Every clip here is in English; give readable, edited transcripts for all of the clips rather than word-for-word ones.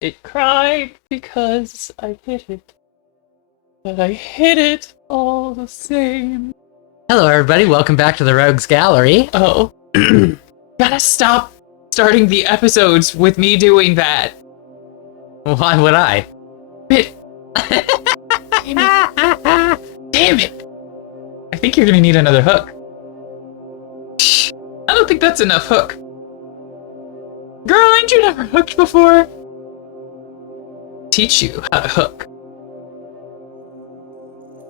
It cried because I hit it. But I hit it all the same. Hello, everybody. Welcome back to the Rogues Gallery. Oh. Gotta stop starting the episodes with me doing that. Why would I? Bit. Damn it. Damn it. I think you're gonna need another hook. I don't think that's enough hook. Girl, ain't you never hooked before? Teach you how to hook.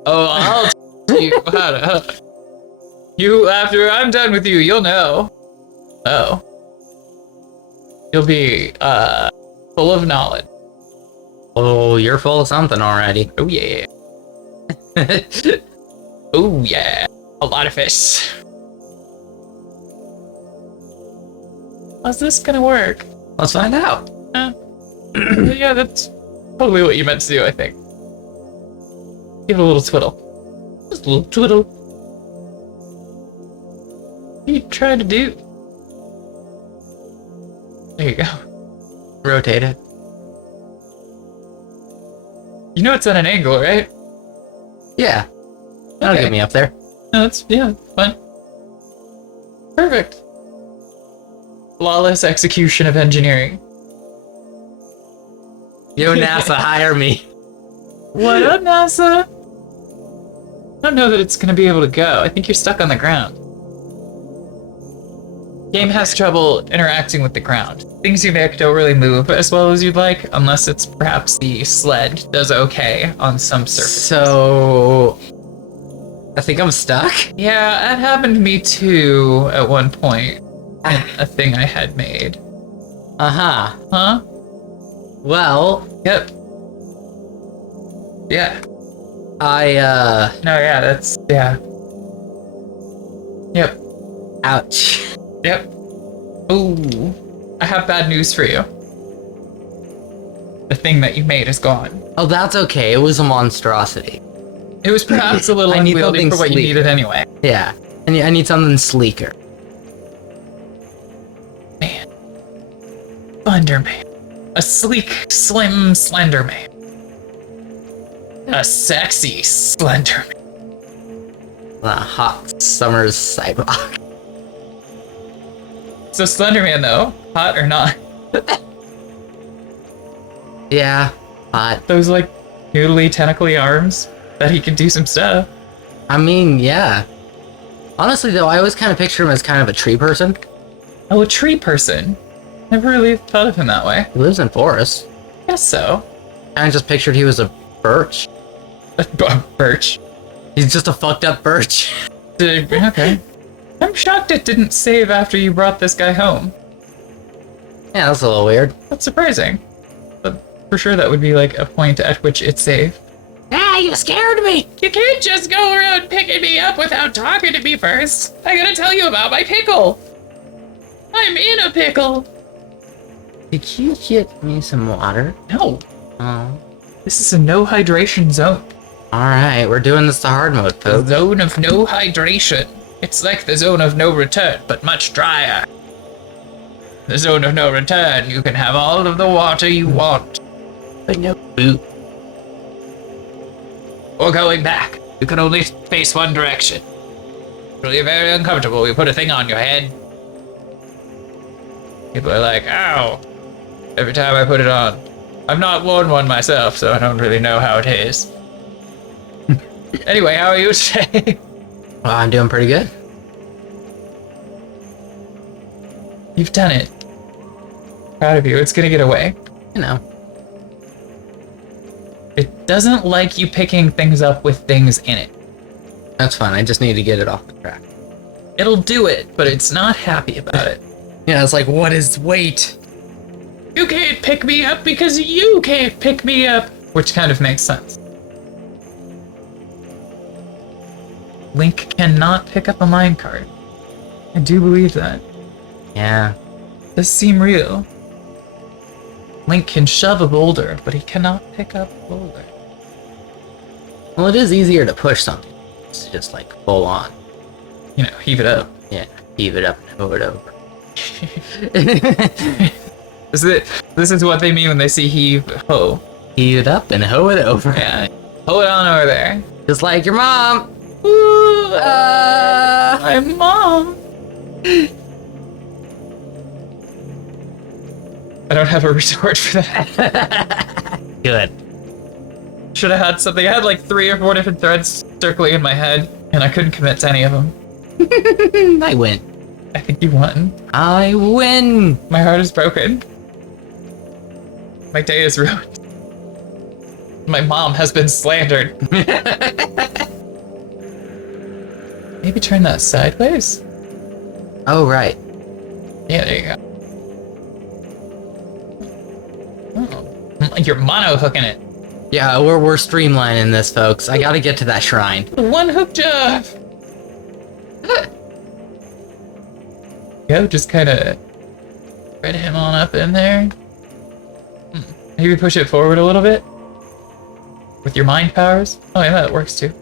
Oh, I'll teach you how to hook. You, after I'm done with you, you'll know. Oh. You'll be, full of knowledge. Oh, you're full of something already. Oh, yeah. Oh, yeah. A lot of fish. How's this gonna work? Let's find out. Yeah, that's totally what you meant to do, I think. Give it a little twiddle. Just a little twiddle. What are you trying to do? There you go. Rotate it. You know it's at an angle, right? Yeah. That'll Okay. get me up there. No, it's, yeah, fine. Perfect. Flawless execution of engineering. Yo, NASA, hire me. What up, NASA? I don't know that it's gonna be able to go. I think you're stuck on the ground. Game has trouble interacting with the ground. Things you make don't really move as well as you'd like, unless it's perhaps the sled does okay on some surfaces. So, I think I'm stuck. Yeah, that happened to me too at one point in a thing I had made. Uh-huh. Huh? Well, Yep. Yeah. No, yeah, that's, yeah. Yep. ouch. Yep. Ooh. I have bad news for you. The thing that you made is gone. Oh, that's okay. It was a monstrosity. It was perhaps a little I need unwieldy something for what you sleek. needed anyway. Yeah. I need something sleeker. Man. Slenderman. A sleek, slim Slenderman. A sexy Slenderman. A hot summer's sidewalk. So Slenderman though, hot or not? Yeah. Hot. Those like noodly tentacly arms that he can do some stuff. I mean, yeah. Honestly, though, I always kind of picture him as kind of a tree person. Oh, a tree person. Never really thought of him that way. He lives in forests. Guess so. I just pictured he was a birch. Birch. He's just a fucked up birch. Okay. I'm shocked it didn't save after you brought this guy home. Yeah, that's a little weird. That's surprising. But for sure that would be like a point at which it saved. Ah, you scared me! You can't just go around picking me up without talking to me first. I gotta tell you about my pickle. I'm in a pickle. Did you get me some water? No, Oh. this is a no hydration zone. Alright, we're doing this the hard mode, The folks. zone of no hydration. It's like the zone of no return, but much drier. The zone of no return, you can have all of the water you want. But no boot. Or going back. You can only face one direction. Really very uncomfortable. You put a thing on your head. People are like, ow. Every time I put it on. I've not worn one myself, so I don't really know how it is. Anyway, how are you today? Well, I'm doing pretty good. You've done it. Proud of you. It's gonna get away. You know. It doesn't like you picking things up with things in it. That's fine. I just need to get it off the track. It'll do it, but it's not happy about it. Yeah, it's like, what is weight? You can't pick me up because you can't pick me up. Which kind of makes sense. Link cannot pick up a minecart. I do believe that. Yeah. Does seem real. Link can shove a boulder, but he cannot pick up a boulder. Well, it is easier to push something. It's just like full on. You know, heave it up. Yeah. Heave it up and over it over. This is what they mean when they see heave ho. Heat it up and hoe it over. Yeah. Hold on over there. Just like your mom. Ooh, my mom. I don't have a retort for that. Good. Should have had something. I had like 3 or 4 different threads circling in my head, and I couldn't commit to any of them. I win. I think you won. I win. My heart is broken. My day is ruined. My mom has been slandered. Maybe turn that sideways? Oh, right. Yeah, there you go. Oh. You're mono hooking it. Yeah, we're streamlining this, folks. I gotta get to that shrine. One hook job. Go, just kind of spread him on up in there. Maybe push it forward a little bit with your mind powers. Oh yeah, that works too.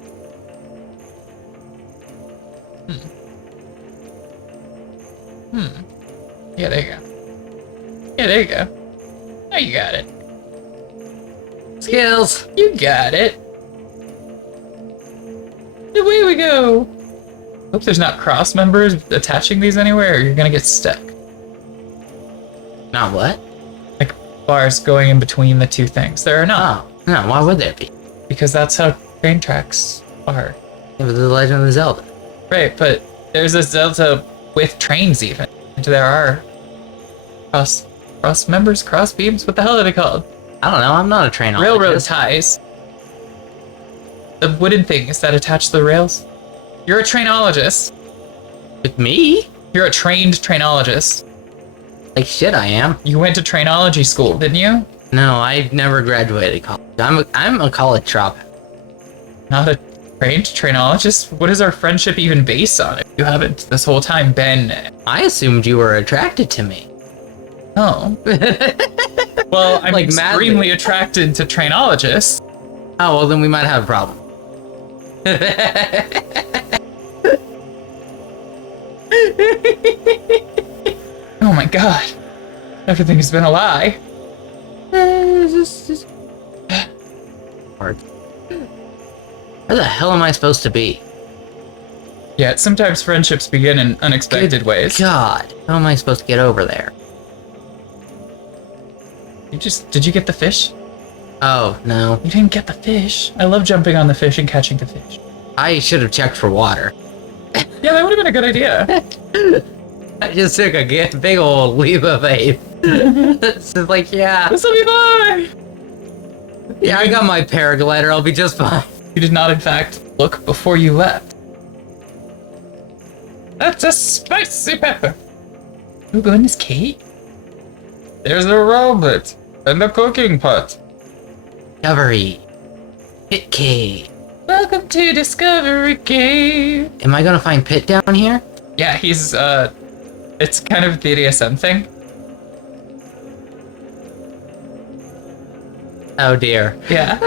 Yeah, there you go. Yeah, there you go. Now you got it. Skills. You got it. Away we go. Hope there's not cross members attaching these anywhere, or you're gonna get stuck. Not what? Like bars going in between the two things. There are not, Oh, no, why would there be? because that's how train tracks are. It was The Legend of Zelda. Right, but there's a Zelda with trains even. And there are cross members, cross beams. What the hell are they called? I don't know, I'm not a trainologist. Railroad ties. The wooden things that attach the rails. You're a trainologist. With me? You're a trained trainologist. Like shit, I am. You went to trainology school, didn't you? No, I never graduated college. I'm a college dropout. Not a trained trainologist? What is our friendship even based on? You haven't this whole time been... I assumed you were attracted to me. Oh. Well, I'm Like extremely madly. attracted to trainologists. Oh, well then we might have a problem. Oh my god. Everything has been a lie. Hard. Where the hell am I supposed to be? Yeah, sometimes friendships begin in unexpected ways. God, how am I supposed to get over there? Did you get the fish? Oh, no. You didn't get the fish. I love jumping on the fish and catching the fish. I should have checked for water. Yeah, that would have been a good idea. I just took a big old leap of faith. It's just like, yeah. This'll be fine. Yeah, I got my paraglider, I'll be just fine. You did not, in fact, look before you left. That's a spicy pepper. Oh goodness, Kate. There's a robot and a cooking pot. Discovery. Pit Cave. Welcome to Discovery Cave. Am I gonna find Pit down here? Yeah, he's it's kind of the BDSM thing. Oh dear. Yeah.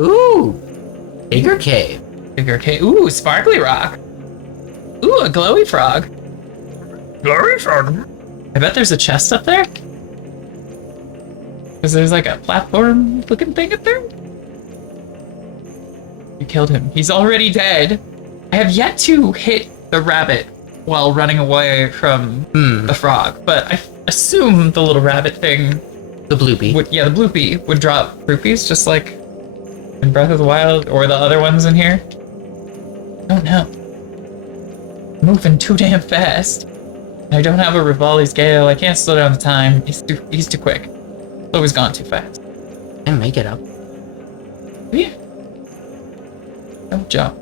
Ooh. Bigger cave. Bigger cave. Ooh, sparkly rock. Ooh, a glowy frog. Glowy frog. I bet there's a chest up there. Because there's like a platform looking thing up there. You killed him. He's already dead. I have yet to hit the rabbit while running away from the frog, but I assume the little rabbit thing The Bloopy. the bloopy would drop rupees just like in Breath of the Wild or the other ones in here. I don't know. Moving too damn fast. I don't have a Rivali's Gale. I can't slow down the time. He's too quick. It's always gone too fast. And make it up. Yeah. Don't jump.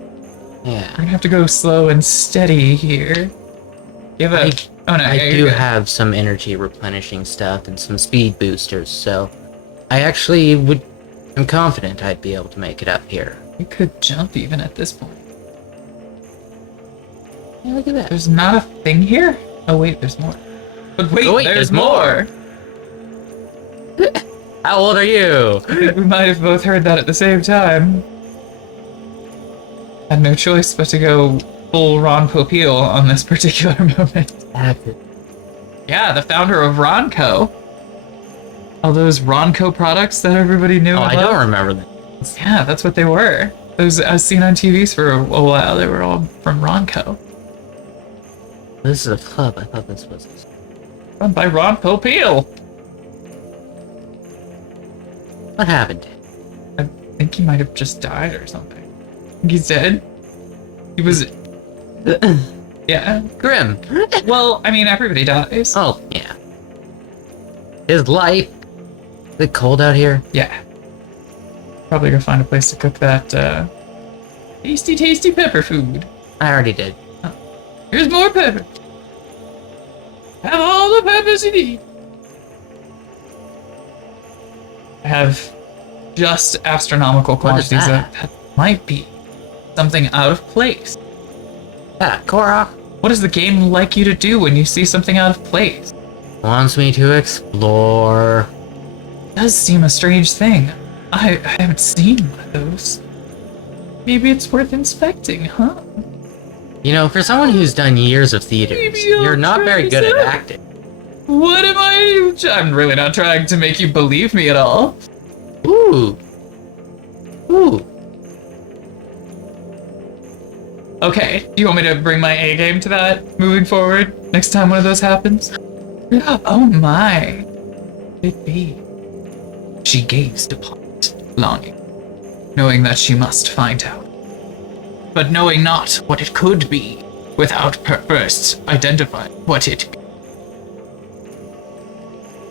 Yeah. We're gonna have to go slow and steady here. You have a... oh no, I yeah, do you're good. have some energy replenishing stuff and some speed boosters, so I actually I'm confident I'd be able to make it up here. You could jump even at this point. Yeah, look at that. There's not a thing here? Oh wait, there's more. But wait, Oh, wait, there's there's more! How old are you? I think we might have both heard that at the same time. Had no choice but to go full Ron Popeil on this particular moment. Yeah, the founder of Ronco. All those Ronco products that everybody knew Oh, about. I don't remember that. Yeah, that's what they were. Those I was seen on TVs for a while. They were all from Ronco. This is a club. I thought this was. Run by Ron Popeil. What happened? I think he might have just died or something. I think he's dead. He was. Yeah. Grim. Well, I mean, everybody dies. Oh, yeah. His life. Is it cold out here? Yeah. Probably gonna find a place to cook that tasty, tasty pepper food. I already did. Here's more pepper. Have all the peppers you need. I have just astronomical What is quantities that? that might be something out of place. Yeah, Korok What does the game like you to do when you see something out of place? wants me to explore. It does seem a strange thing. I haven't seen one of those. Maybe it's worth inspecting, huh? You know, for someone who's done years of theaters, Maybe I'll you're not try very this good at out. acting. What am I? I'm really not trying to make you believe me at all. Ooh. Ooh. Okay, do you want me to bring my A game to that moving forward? Next time one of those happens? Oh my. It be. She gazed upon it, longing, knowing that she must find out. But knowing not what it could be, without first identifying what it be.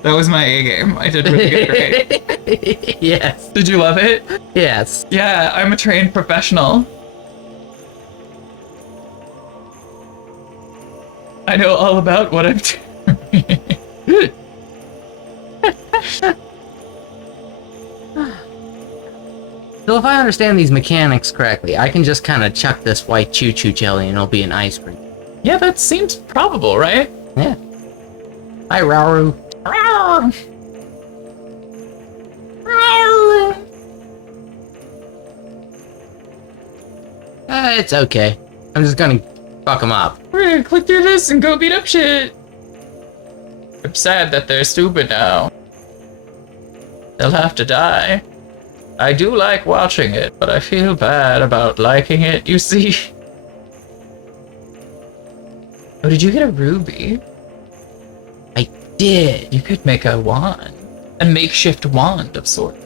That was my A game. I did really good, right? Yes. Did you love it? Yes. Yeah, I'm a trained professional. I know all about what I'm doing. So if I understand these mechanics correctly, I can just kind of chuck this white choo-choo jelly and it'll be an ice cream. Yeah, that seems probable, right? Yeah. Hi, Rauru. It's okay. I'm just gonna fuck them up. We're gonna click through this and go beat up shit. I'm sad that they're stupid now. They'll have to die. I do like watching it, but I feel bad about liking it, you see. Oh, did you get a ruby? I did. You could make a wand. A makeshift wand of sorts.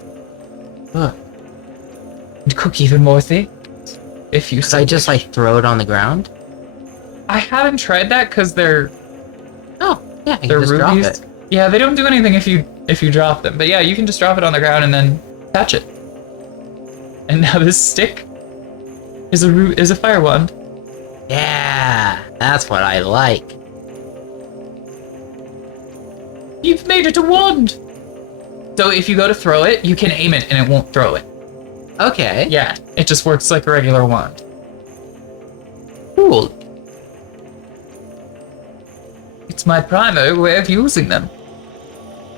Ugh. And cook even more things. If you So I just like throw it on the ground? I haven't tried that because they're Oh, yeah, I they're can just drop rubies. it. Yeah, they don't do anything if you drop them. But yeah, you can just drop it on the ground and then catch it. And now this stick is a fire wand. Yeah, that's what I like. You've made it a wand. So if you go to throw it, you can aim it and it won't throw it. Okay. Yeah, it just works like a regular wand. Cool. It's my primary way of using them.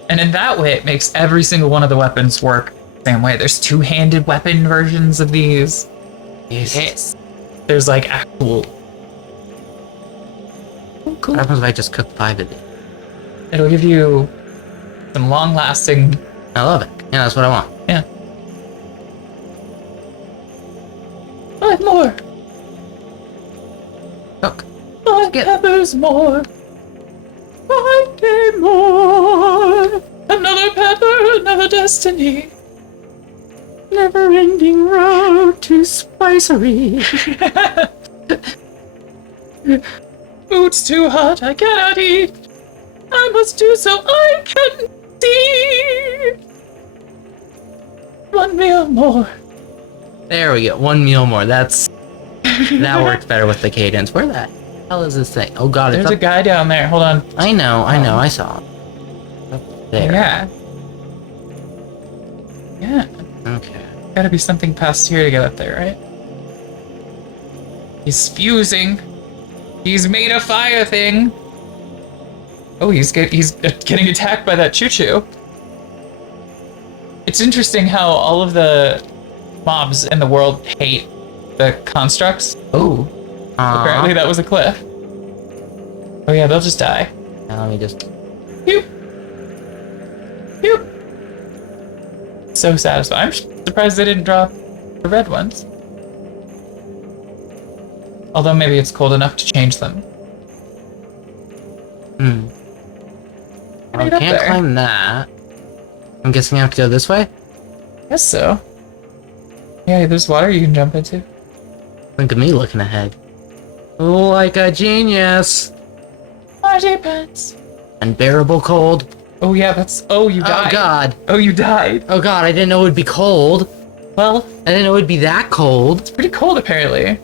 And in that way, it makes every single one of the weapons work the same way. There's two-handed weapon versions of these. Yes. There's like actual... Oh, cool. What happens if I just cook 5 of these? It'll give you some long-lasting... I love it. Yeah, that's what I want. Yeah. 5 more! Cook. 5 peppers more! 5 day more! Another pepper, another destiny! Never-ending road to spicery. Food's too hot, I cannot eat! I must do so I can see! 1 meal more. There we go. 1 meal more. That worked better with the cadence. Where the hell is this thing? Oh god, it's There's a up. guy down there, hold on. I know, I saw him. Up there. Yeah. Yeah. Okay. Gotta be something past here to get up there, right? He's fusing. He's made a fire thing. Oh, he's getting attacked by that choo-choo. It's interesting how all of the mobs in the world hate the constructs. Oh, apparently that was a cliff. Oh yeah, they'll just die. Now let me just. Pew! Pew! So satisfying. I'm surprised they didn't drop the red ones. Although maybe it's cold enough to change them. Hmm. Can I I get up can't there? climb that. I'm guessing I have to go this way? Guess so. Yeah, there's water you can jump into. Look at me looking ahead. Like a genius. Party pants. Unbearable cold. Oh yeah, that's. Oh, you died. Oh god. Oh, you died. Oh god, I didn't know it would be cold. Well, I didn't know it would be that cold. it's pretty cold apparently.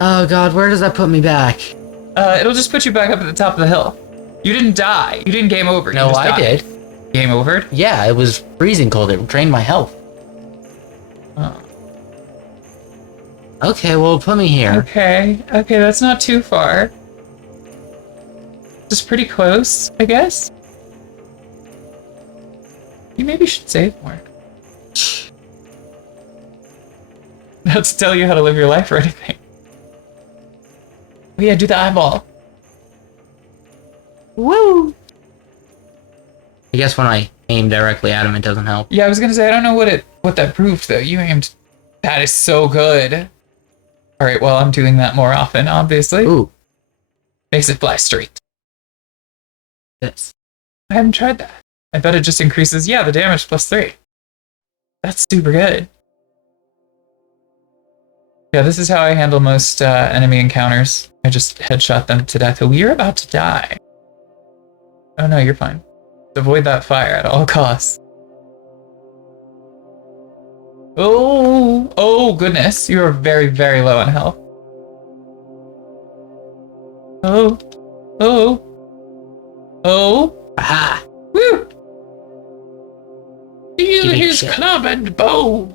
Oh god, where does that put me back? It'll just put you back up at the top of the hill. You didn't die. You didn't game over. You No, just I died. did. Game over? Yeah, it was freezing cold. It drained my health. Oh. Okay, well, put me here. Okay, that's not too far. Just pretty close, I guess. You maybe should save more. Not to tell you how to live your life or anything. Oh yeah, do the eyeball. Woo! I guess when I aim directly at him, it doesn't help. Yeah, I was gonna say I don't know what that proved though. You aimed. That is so good. All right, well I'm doing that more often, obviously. Ooh, Makes it fly straight. this. I haven't tried that. I bet it just increases, yeah, the damage +3. That's super good. Yeah, this is how I handle most enemy encounters. I just headshot them to death. Oh, you're about to die. Oh no, you're fine. Avoid that fire at all costs. Oh goodness. You are very, very low on health. Oh. Aha! Woo! Feel Give me his shit. club and bow.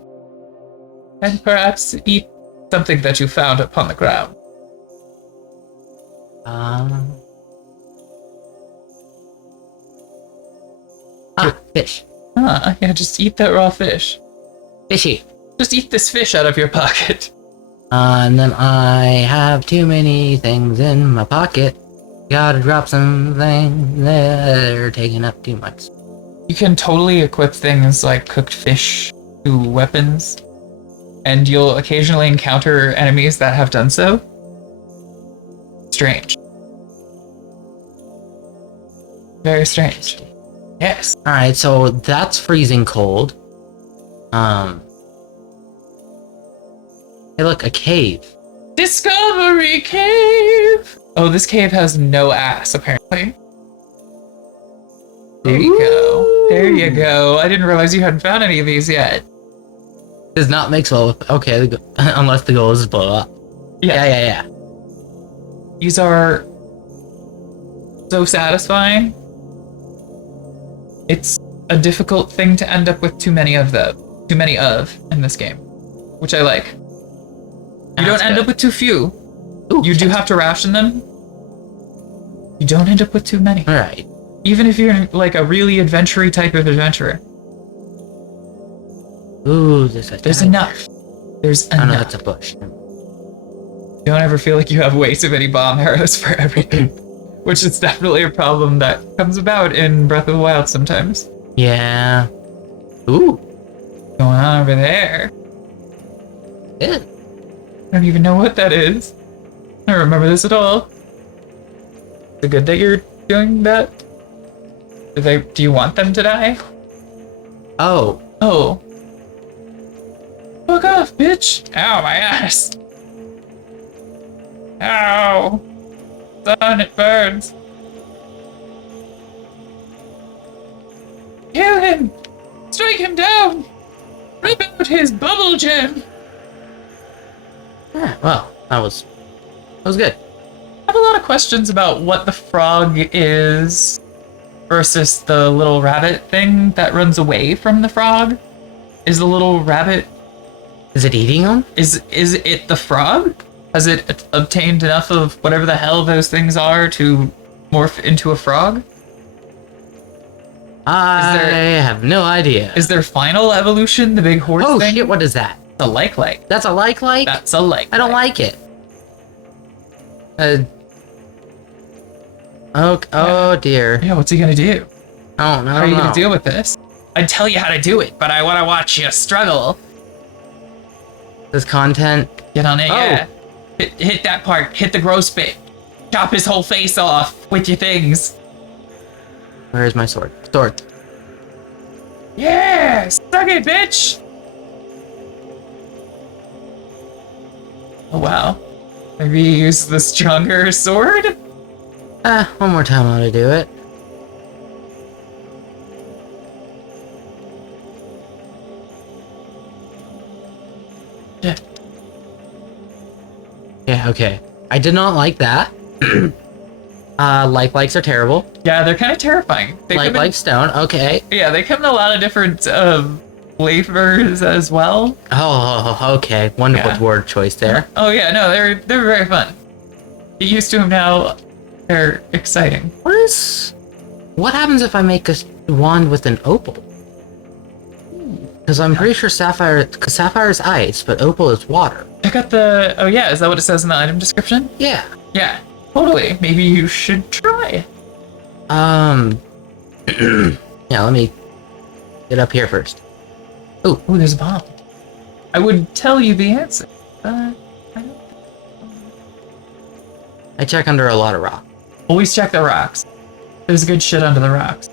And perhaps eat something that you found upon the ground. Fish. Ah, yeah, just eat that raw fish. Fishy. Just eat this fish out of your pocket. And then I have too many things in my pocket. Gotta drop some things. They're taking up too much. You can totally equip things like cooked fish to weapons, and you'll occasionally encounter enemies that have done so. Strange. Very strange. Yes. Alright, so that's freezing cold. Hey look, a cave. Discovery Cave! Oh, this cave has no ass, apparently. There you go. There you go. I didn't realize you hadn't found any of these yet. Does not mix well with. Okay, unless the goal is to blow up. Yeah. These are so satisfying. It's a difficult thing to end up with too many of in this game, which I like. You That's don't end good. up with too few. Ooh, You do have to ration them. You don't end up with too many. Alright. Even if you're like a really adventure-y type of adventurer. Ooh, there's Enough. There's Oh no, enough. that's a bush. Don't ever feel like you have way too many bomb arrows for everything. Which is definitely a problem that comes about in Breath of the Wild sometimes. Yeah. Ooh. Going on over there. Yeah. I don't even know what that is. I don't remember this at all. Is it good that you're doing that? Do you want them to die? Oh. Oh. Fuck off, bitch! Ow, my ass! Ow! Son, it burns! Kill him! Strike him down! Rip out his bubble gem! Yeah, well, that was good. I have a lot of questions about what the frog is versus the little rabbit thing that runs away from the frog. Is the little rabbit, Is it eating them? is it the frog? Has it obtained enough of whatever the hell those things are to morph into a frog? I have no idea. Is their final evolution the big horse Oh thing? shit, what is that? A like. That's a like? That's a like. I don't like it. Oh dear. Yeah, what's he gonna do? Oh no. How are you gonna deal with this? I'd tell you how to do it, but I wanna watch you struggle. This content. Get on it, Oh. yeah. Hit that part. Hit the gross bit. Chop his whole face off with your things. Where is my sword? Sword. Yeah! Suck it, bitch! Oh, wow. Maybe use the stronger sword? One more time how to do it. Yeah. Yeah, okay. I did not like that. Likes are terrible. Yeah, they're kind of terrifying. They come in, Like stone, okay. yeah, they come in a lot of different flavors as well. Oh, okay. Wonderful Yeah. word choice there. Oh yeah, no, they're very fun. Get used to them now. They're exciting. What happens if I make a wand with an opal? Because I'm pretty sure sapphire is ice, but opal is water. Check out the. Oh yeah, is that what it says in the item description? Yeah. Yeah, totally. Maybe you should try. Yeah, let me get up here first. Oh, there's a bomb. I would tell you the answer, but I don't. I check under a lot of rock. Always check the rocks. There's good shit under the rocks.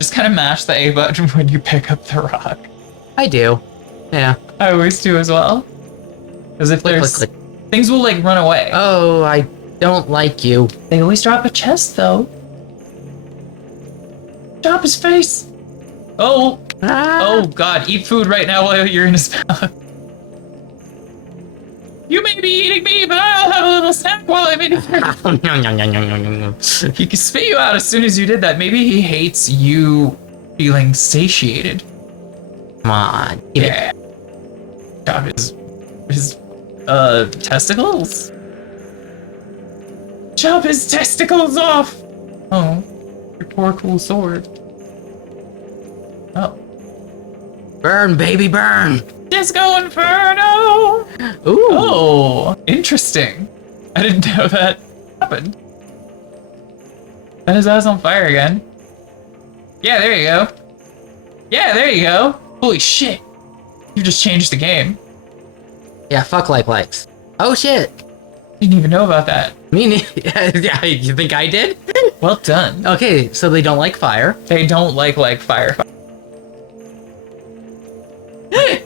Just kind of mash the A button when you pick up the rock. I do. Yeah. I always do as well. Because if Click, there's click, click. things will like run away. Oh, I don't like you. They always drop a chest though. Chop his face. Oh, oh God! Eat food right now while you're in his mouth. You may be eating me, but I'll have a little snack while I'm in here. He could spit you out as soon as you did that. Maybe he hates you feeling satiated. Come on. Eat it. Yeah. Chop his testicles. Chop his testicles off. Oh, your poor cool sword. Oh. Burn, baby, burn. Disco Inferno! Ooh. Oh, interesting. I didn't know that happened. Set his ass on fire again. Yeah, there you go. Yeah, there you go. Holy shit. You just changed the game. Yeah, fuck likes. Oh shit. Didn't even know about that. Me neither. Yeah, you think I did? Well done. Okay, so they don't like fire. They don't like fire.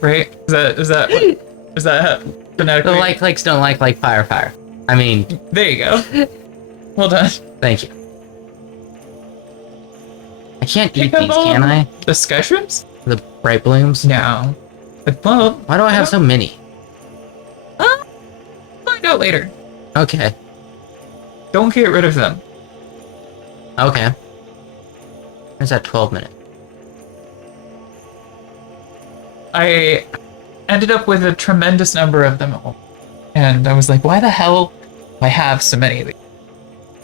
Right? Is that phonetically? The likes don't like fire. I mean, There you go. Well done. thank you. I can't eat Pick up these, all can I? The sky shrimps? The bright blooms? No. But, well, Why do I have so many? find out later. Okay. Don't get rid of them. Okay. Where's that 12 minute? I ended up with a tremendous number of them at home. And I was like, why the hell do I have so many of these?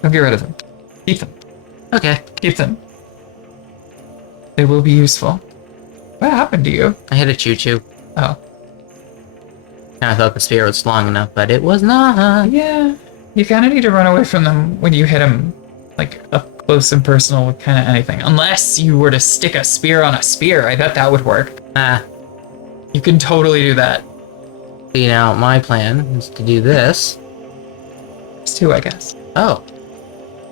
Don't get rid of them. Keep them. Okay. Keep them. They will be useful. What happened to you? I hit a choo-choo. Oh. And I thought the sphere was long enough, but it was not. Yeah. You kind of need to run away from them when you hit them, like, up close and personal with kind of anything. Unless you were to stick a spear on a spear. I bet that would work. You can totally do that. See, now my plan is to do this. It's two, I guess. Oh.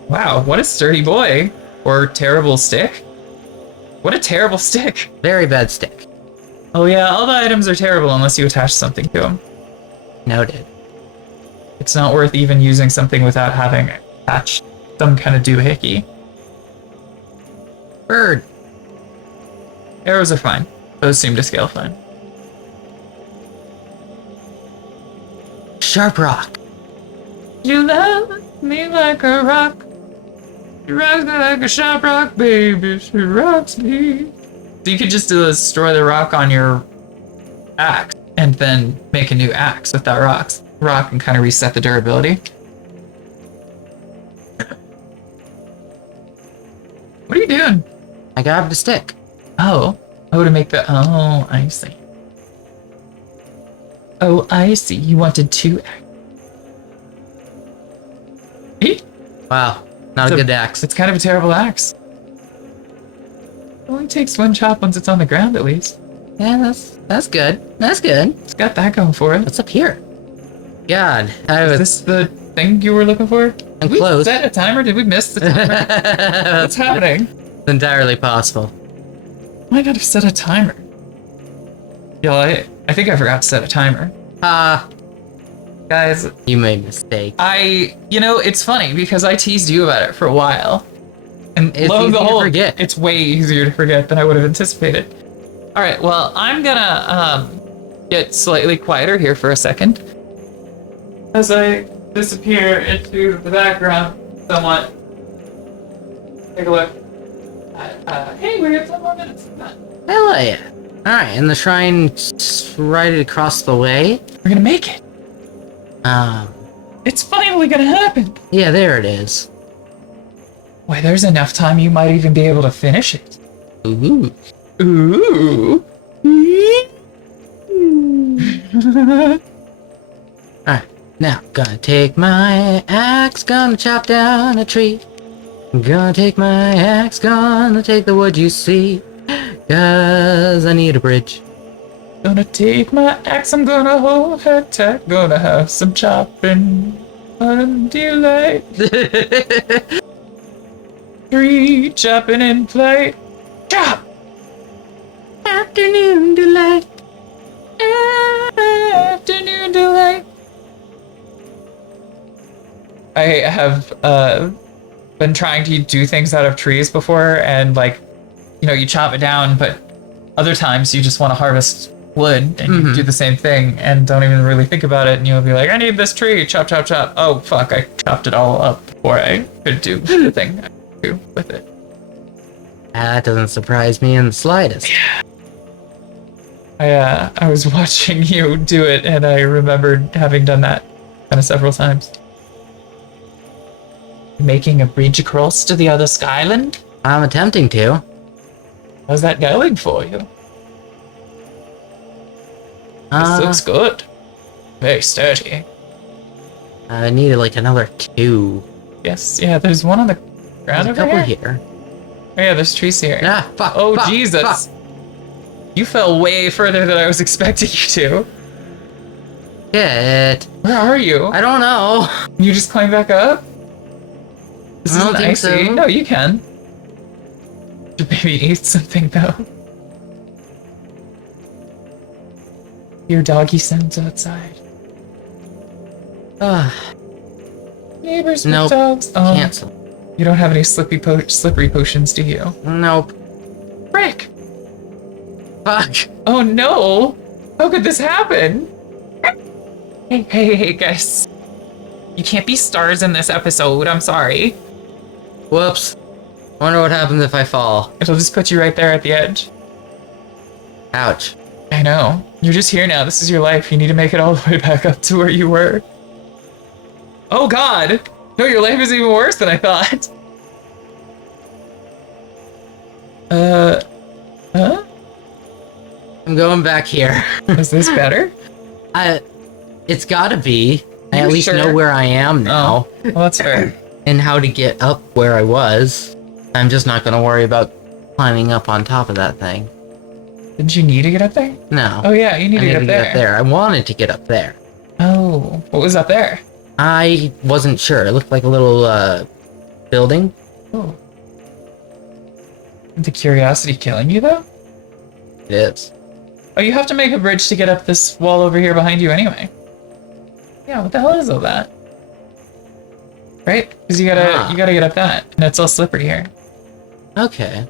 Wow, what a sturdy boy. Or terrible stick. What a terrible stick. Very bad stick. Oh yeah, all the items are terrible unless you attach something to them. Noted. It's not worth even using something without having attached some kind of doohickey. Bird. Arrows are fine. Those seem to scale fine. Sharp rock. You love me like a rock. You rock me like a sharp rock, baby. She rocks me. So you could just destroy the rock on your axe and then make a new axe with that rock and kind of reset the durability. What are you doing? I grabbed a stick. Oh, to make the. Oh, I see. Oh, I see. You wanted two. Eh? Wow. Not a good axe. It's kind of a terrible axe. It only takes one chop once it's on the ground, at least. Yeah, that's good. That's good. It's got that going for it. What's up here? God, Is this the thing you were looking for? I'm Did we close. set a timer? Did we miss the timer? What's happening? It's entirely possible. Might not have set a timer. Yeah, I think I forgot to set a timer. Guys, You made a mistake. it's funny because I teased you about it for a while. And It's lo and easy to behold, forget. it's way easier to forget than I would have anticipated. All right, well, I'm gonna get slightly quieter here for a second as I disappear into the background somewhat. Take a look. Hey, we have 10 more minutes. Hell yeah. Alright, and the shrine's right across the way. We're gonna make it. Um, It's finally gonna happen. yeah, there it is. Why, there's enough time you might even be able to finish it. Ooh. Ooh. Alright, now, gonna take my axe, gonna chop down a tree. Gonna take my axe, gonna take the wood you see. 'Cause I need a bridge. Gonna take my axe, I'm gonna hold her tight. Gonna have some chopping. Fun delight. Tree chopping in play. Chop! Afternoon delight. Afternoon delight. I have been trying to do things out of trees before, and you chop it down, but other times you just want to harvest wood and you do the same thing and don't even really think about it, and you'll be like, I need this tree, chop, chop, chop. Oh fuck, I chopped it all up before I could do the thing I could do with it. That doesn't surprise me in the slightest. I was watching you do it, and I remembered having done that kind of several times. Making a bridge across to the other skyland? I'm attempting to. How's that going for you? This looks good. Very sturdy. I needed like another 2. Yes, yeah, there's one on the ground There's a over couple here. here. Oh, yeah, there's trees here. Ah, fuck. Oh, fuck, Jesus. fuck. You fell way further than I was expecting you to. Shit. Where are you? I don't know. You just climb back up? This I don't isn't think icy. so. No, you can. Should maybe eat something, though. Your doggy sounds outside. Neighbors with Nope. dogs. Cancel. You don't have any slippery potions, do you? Nope. Frick! Fuck. Oh no! How could this happen? Hey, guys. You can't be stars in this episode, I'm sorry. Whoops. Wonder what happens if I fall. It'll just put you right there at the edge. Ouch. I know. You're just here now. This is your life. You need to make it all the way back up to where you were. Oh god! No, your life is even worse than I thought. Huh? I'm going back here. Is this better? It's gotta be. I You at least sure? know where I am now. Well, that's fair. And how to get up where I was. I'm just not gonna worry about climbing up on top of that thing. Didn't you need to get up there? No. Oh yeah, you need I to needed get up to there. get up there. I wanted to get up there. Oh, what was up there? I wasn't sure. It looked like a little building. Oh. Isn't the curiosity killing you though? It is. Oh, you have to make a bridge to get up this wall over here behind you anyway. Yeah, what the hell is all that? Right? Because you gotta get up that, and it's all slippery here. Okay.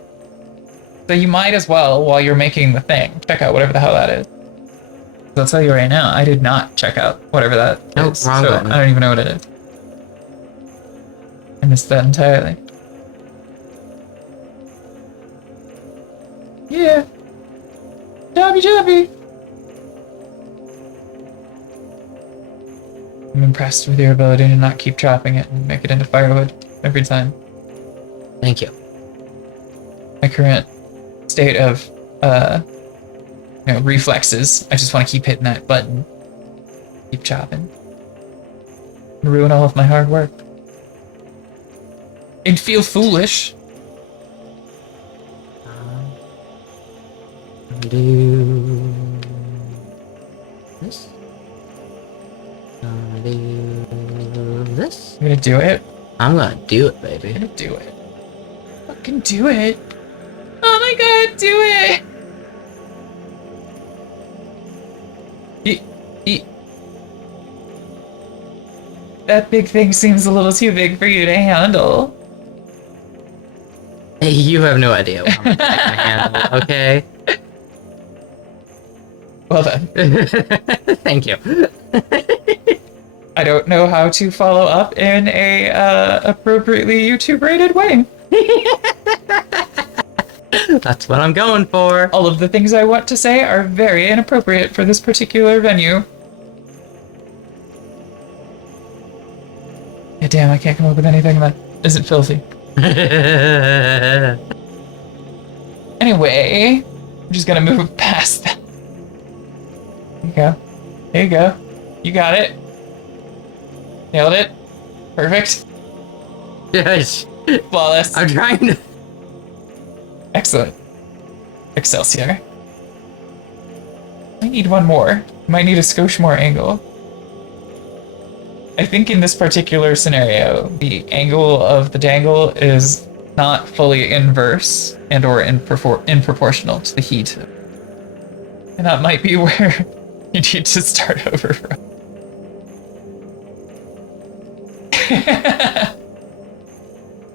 So you might as well, while you're making the thing, check out whatever the hell that is. I'll tell you right now, I did not check out whatever that Nope, is. wrong so button. I don't even know what it is. I missed that entirely. Yeah. Jobby. I'm impressed with your ability to not keep chopping it and make it into firewood every time. Thank you. My current state of reflexes. I just want to keep hitting that button. Keep chopping. Ruin all of my hard work. It'd feel foolish. Do this. Do this. I'm gonna do it. I'm gonna do it, I'm baby. gonna do it. Fucking do it. Oh my god, do it! That big thing seems a little too big for you to handle. Hey, you have no idea what I'm gonna handle, okay? Well done. Thank you. I don't know how to follow up in a appropriately YouTube rated way. That's what I'm going for. All of the things I want to say are very inappropriate for this particular venue. Yeah, damn, I can't come up with anything that isn't filthy. Anyway, I'm just gonna move past that. There you go. There you go. You got it. Nailed it. Perfect. Yes. Flawless. I'm trying to. Excellent. Excelsior. I need one more. Might need a skosh more angle. I think in this particular scenario, the angle of the dangle is not fully inverse and or in proportional to the heat. And that might be where you need to start over from.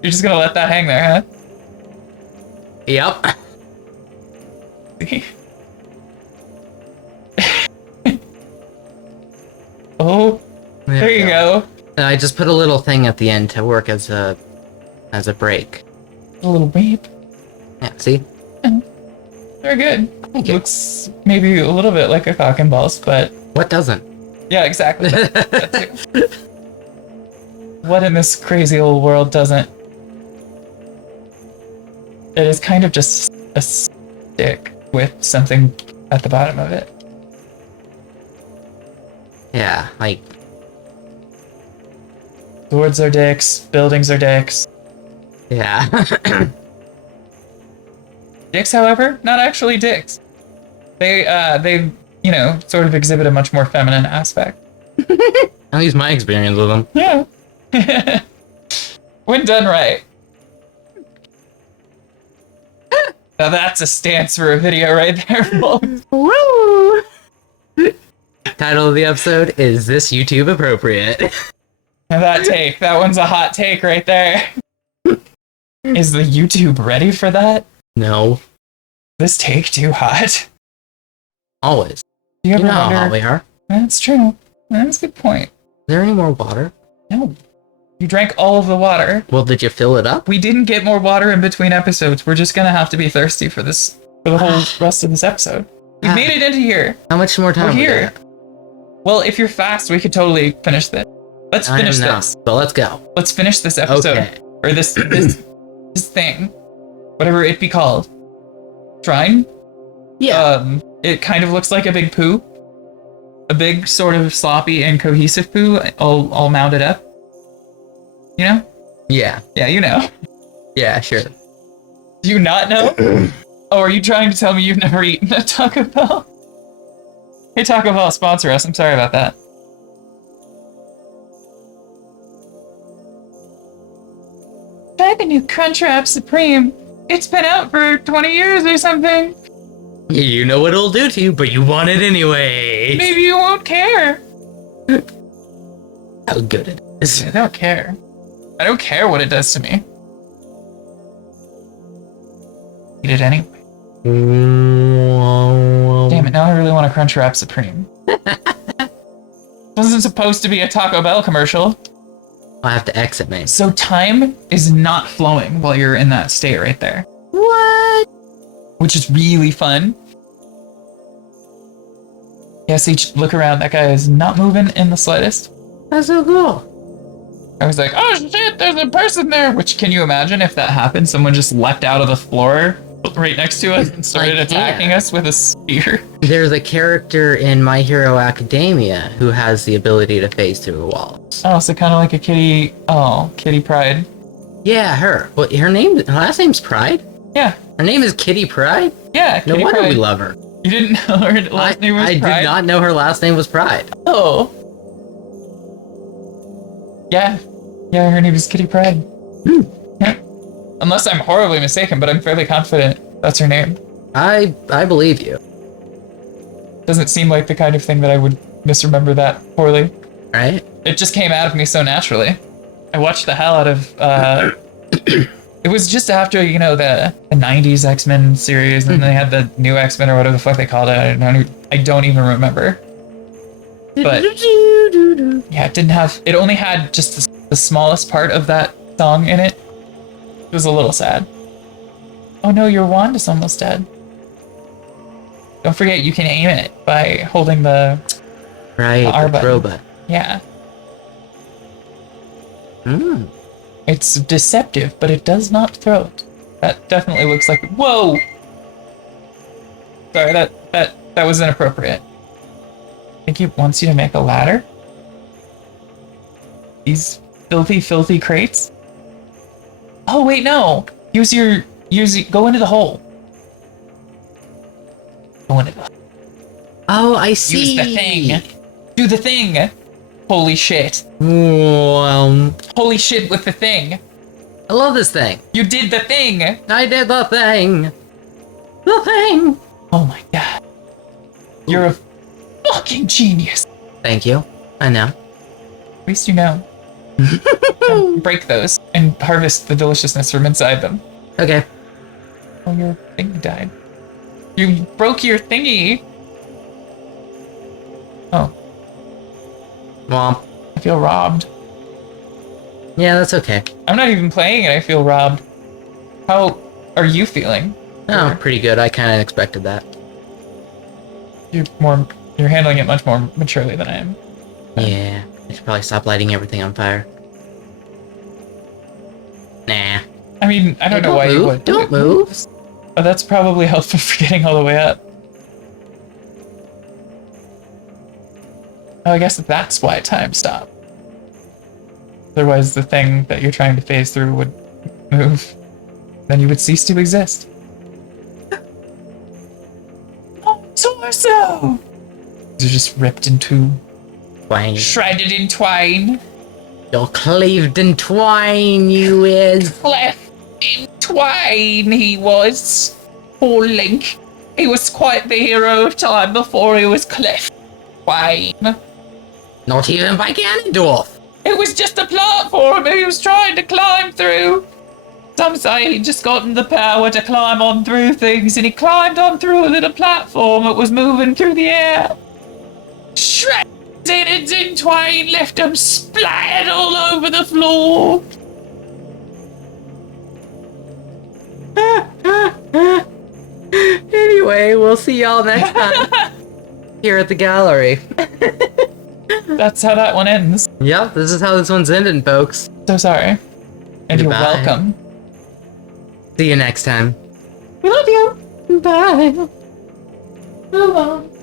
You're just gonna let that hang there, huh? Yep. Oh, there you go. I just put a little thing at the end to work as a break. A little weep. Yeah, see? Very good. Thank you. Looks maybe a little bit like a cock and balls, but What doesn't? yeah, exactly. That too. What in this crazy old world doesn't? It is kind of just a stick with something at the bottom of it. Yeah, like, Swords are dicks, buildings are dicks. yeah. Dicks, however, not actually dicks. They you know, sort of exhibit a much more feminine aspect. At least my experience with them. Yeah. When done right. Now that's a stance for a video right there, folks. Woo! Title of the episode, is this YouTube appropriate? Now that one's a hot take right there. Is the YouTube ready for that? No. This take too hot? Always. Do you You ever know how hot wonder? we are. That's true. That's a good point. Is there any more water? No. You drank all of the water. Well, did you fill it up? We didn't get more water in between episodes. We're just gonna have to be thirsty for this, for the whole rest of this episode. We made it into here. How much more time? We're we here. got? Well, if you're fast, we could totally finish this. Let's I am finish not, this. So let's go. Let's finish this episode. Okay. Or this thing. Whatever it be called. Shrine? Yeah. It kind of looks like a big poo. A big sort of sloppy and cohesive poo, all mounted up. You know? Yeah. Yeah, you know. Yeah, sure. Do you not know? Oh, are you trying to tell me you've never eaten a Taco Bell? Hey, Taco Bell, sponsor us. I'm sorry about that. Try the new Crunchwrap Supreme. It's been out for 20 years or something. You know what it'll do to you, but you want it anyway. Maybe you won't care. How good it is. I don't care. I don't care what it does to me. Eat it anyway. Damn it, now I really want a Crunchwrap Supreme. Wasn't supposed to be a Taco Bell commercial. I have to exit me. So time is not flowing while you're in that state right there. What? Which is really fun. Yeah, see, look around. That guy is not moving in the slightest. That's so cool. I was like, oh shit, there's a person there. Which, can you imagine if that happened? Someone just leapt out of the floor right next to us and started attacking us with a spear. There's a character in My Hero Academia who has the ability to phase through walls. Oh, so kind of like a kitty. Oh, kitty pride. Yeah, her. What? Her last name's Pride. Yeah. Her name is Kitty Pride. Yeah. No Kitty wonder Pryde. we love her. You didn't know her last name was I Pride? did not know her last name was Pride. Oh. Yeah. Yeah, her name is Kitty Pryde. Yeah. Unless I'm horribly mistaken, but I'm fairly confident that's her name. I believe you. Doesn't seem like the kind of thing that I would misremember that poorly. Right? It just came out of me so naturally. I watched the hell out of it was just after, you know, the 90s X-Men series, and they had the new X-Men or whatever the fuck they called it. I don't even remember. But yeah, it only had just the smallest part of that song in it. It was a little sad. Oh no, your wand is almost dead. Don't forget, you can aim it by holding the Right, R the button. throw button. Yeah. Mm. It's deceptive, but it does not throw it. That definitely looks like... Whoa! Sorry, that was inappropriate. I think he wants you to make a ladder? These filthy crates? Oh, wait, no! Go into the hole. Go into the hole. Oh, I see. Use the thing. Do the thing! Holy shit. Well, Holy shit with the thing. I love this thing. You did the thing! I did the thing. The thing. Oh my god. You're a fucking genius. Thank you. I know. At least you know. Break those and harvest the deliciousness from inside them. Okay. Oh, your thing died. You broke your thingy. Oh, Womp. I feel robbed. Yeah, that's okay. I'm not even playing it, I feel robbed. How are you feeling? Oh, pretty good. I kind of expected that. You're handling it much more maturely than I am. Yeah. I should probably stop lighting everything on fire. Nah. I mean, I don't know why you would. Don't move. Oh, that's probably helpful for getting all the way up. Oh, I guess that's why time stopped. Otherwise, the thing that you're trying to phase through would move. Then you would cease to exist. Oh, torso! You're just ripped into, Twine. shredded in twine. You're cleaved in twine, you is. Cleft in twine, he was. Poor Link. He was quite the hero of time before he was cleft in twine. Not even by Ganondorf. It was just a platform he was trying to climb through. Some say he just gotten the power to climb on through things, and he climbed on through a little platform that was moving through the air. Shredded in twine, left him splattered all over the floor. Anyway, we'll see y'all next time here at the gallery. That's how that one ends. Yep, this is how this one's ending, folks. So sorry. And you're Goodbye. welcome. See you next time. We love you. Bye. So long.